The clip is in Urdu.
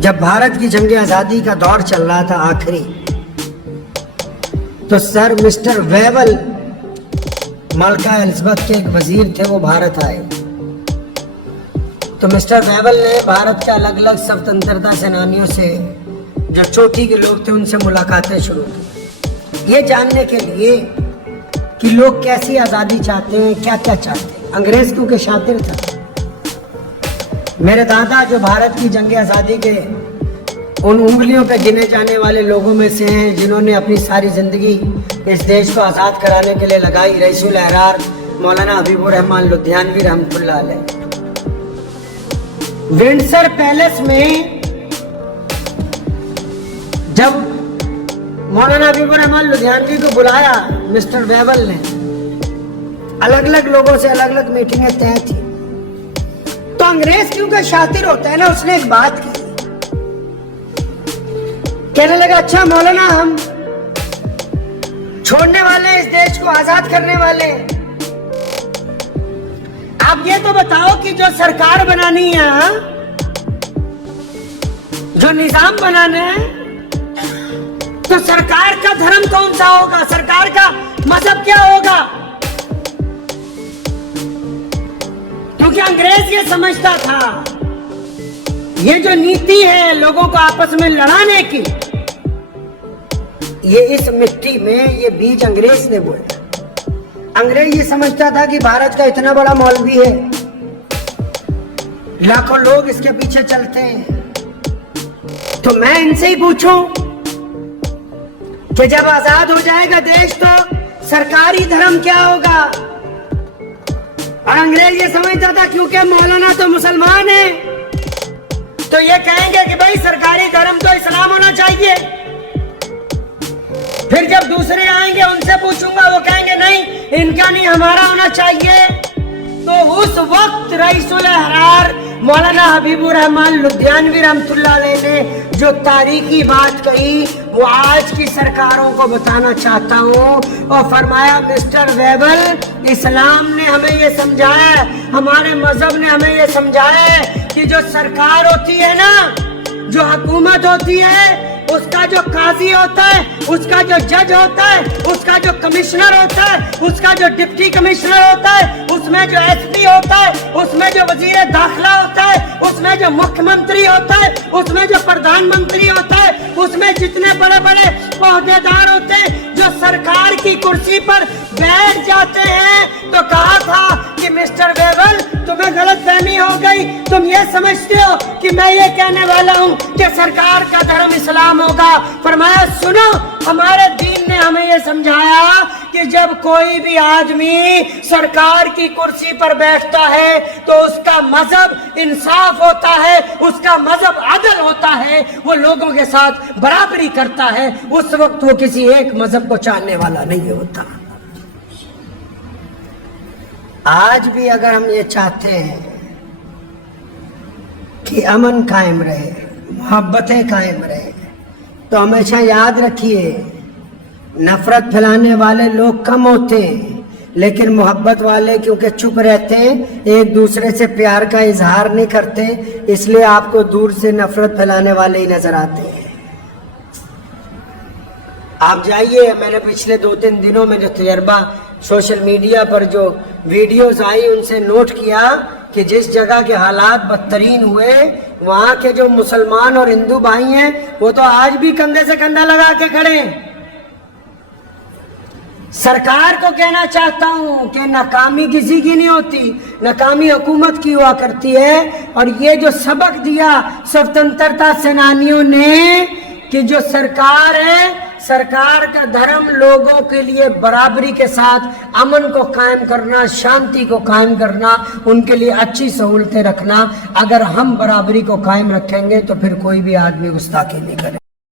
جب بھارت کی جنگ آزادی کا دور چل رہا تھا آخری، تو سر مسٹر ویول ملکہ الزبتھ کے ایک وزیر تھے، وہ بھارت آئے. تو مسٹر ویول نے بھارت کے الگ الگ سوتنترتا سینانیوں سے، جو چوٹی کے لوگ تھے، ان سے ملاقاتیں شروع کی، یہ جاننے کے لیے کہ لوگ کیسی آزادی چاہتے ہیں، کیا کیا چاہتے ہیں. انگریز کیونکہ شاطر تھا. میرے دادا جو بھارت کی جنگ آزادی کے ان انگلیوں پہ گنے جانے والے لوگوں میں سے ہیں جنہوں نے اپنی ساری زندگی اس دیش کو آزاد کرانے کے لیے لگائی، رئیس الاحرار مولانا حبیب الرحمان لدھیانوی رحمۃ اللہ علیہ. ونڈسر پیلس میں جب مولانا حبیب الرحمان لدھیانوی کو بلایا مسٹر ویول نے، الگ الگ لوگوں سے الگ الگ میٹنگیں طے تھی. تو انگریز کیونکہ شاطر ہوتا ہے نا، اس نے ایک بات کی، کہنے لگا اچھا مولانا، ہم چھوڑنے والے اس دیش کو آزاد کرنے والے، آپ یہ تو بتاؤ کہ جو سرکار بنانی ہے، جو نظام بنانا ہے، تو سرکار کا دھرم کون سا ہوگا، سرکار کا مذہب کیا ہوگا؟ کیونکہ انگریز یہ سمجھتا تھا یہ جو نیتی ہے لوگوں کو آپس میں لڑانے کی، یہ اس مٹی میں یہ بیج انگریز نے بویا. انگریز یہ سمجھتا تھا کہ بھارت کا اتنا بڑا مولوی ہے، لاکھوں لوگ اس کے پیچھے چلتے ہیں، تو میں ان سے ہی پوچھوں کہ جب آزاد ہو جائے گا دیش تو سرکاری دھرم کیا ہوگا؟ اور انگریز یہ سمجھتا تھا کیونکہ مولانا تو مسلمان ہیں تو یہ کہیں گے کہ بھائی سرکاری دھرم تو اسلام ہونا چاہیے. پھر جب دوسرے آئیں گے ان سے پوچھوں گا، وہ کہیں گے نہیں ان کا نہیں ہمارا ہونا چاہیے. تو اس وقت رئیس الاحرار مولانا حبیب الرحمان لدھیانوی رحمۃ اللہ علیہ نے جو تاریخی بات کہی وہ آج کی سرکاروں کو بتانا چاہتا ہوں، اور فرمایا مسٹر ویول، اسلام نے ہمیں یہ سمجھایا ہے، ہمارے مذہب نے ہمیں یہ سمجھایا ہے کہ جو سرکار ہوتی ہے نا، جو حکومت ہوتی ہے، اس کا جو قاضی ہوتا ہے، اس کا جو جج ہوتا ہے، اس کا جو کمشنر ہوتا ہے، اس کا جو ڈپٹی کمشنر ہوتا ہے، اس میں جو ایس پی ہوتا ہے، اس میں جو وزیر داخلہ ہوتا ہے، اس میں جو مکھ منتری ہوتا ہے، اس میں جو پردھان منتری ہوتا ہے، اس میں جتنے بڑے بڑے عہدے دار ہوتے ہیں جو سرکار کی کرسی پر بیٹھ جاتے ہیں. تو کہا تھا کہ مسٹر ویول تمہیں غلط فہمی ہو گئی، تم یہ سمجھتے ہو کہ میں یہ کہنے والا ہوں کہ سرکار کا دھرم اسلام ہوگا. فرمایا سنو، ہمارے دین نے ہمیں یہ سمجھایا کہ جب کوئی بھی آدمی سرکار کی کرسی پر بیٹھتا ہے تو اس کا مذہب انصاف ہوتا ہے، اس کا مذہب عدل ہوتا ہے، وہ لوگوں کے ساتھ برابری کرتا ہے، اس وقت وہ کسی ایک مذہب کو چاہنے والا نہیں ہوتا. آج بھی اگر ہم یہ چاہتے ہیں کہ امن قائم رہے، محبتیں قائم رہے، تو ہمیشہ یاد رکھیے نفرت پھیلانے والے لوگ کم ہوتے ہیں، لیکن محبت والے کیونکہ چپ رہتے ہیں، ایک دوسرے سے پیار کا اظہار نہیں کرتے، اس لیے آپ کو دور سے نفرت پھیلانے والے ہی نظر آتے ہیں. آپ جائیے، میں نے پچھلے 2-3 دنوں میں جو تجربہ سوشل میڈیا پر جو ویڈیوز آئی ان سے نوٹ کیا کہ جس جگہ کے حالات بدترین ہوئے، وہاں کے جو مسلمان اور ہندو بھائی ہیں وہ تو آج بھی کندھے سے کندھا لگا کے کھڑے ہیں. سرکار کو کہنا چاہتا ہوں کہ ناکامی کسی کی نہیں ہوتی، ناکامی حکومت کی ہوا کرتی ہے. اور یہ جو سبق دیا سوتنترتا سینانیوں نے کہ جو سرکار ہے، سرکار کا دھرم لوگوں کے لیے برابری کے ساتھ امن کو قائم کرنا، شانتی کو قائم کرنا، ان کے لیے اچھی سہولتیں رکھنا. اگر ہم برابری کو قائم رکھیں گے تو پھر کوئی بھی آدمی گستاخی نہیں کرے.